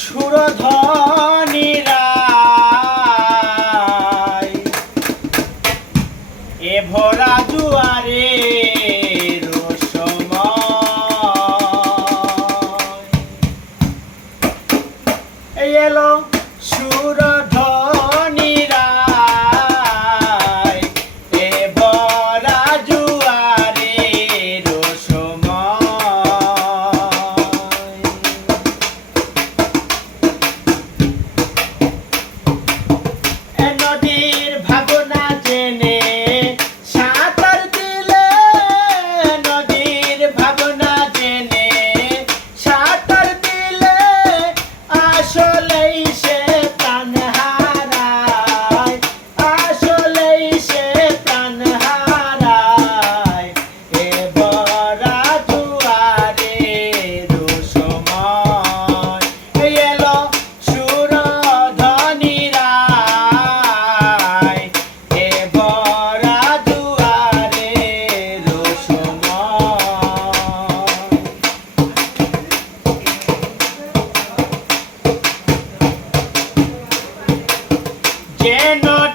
সুরধনী রায় এ ভরা দুয়ারে এলো সুরধনী cannot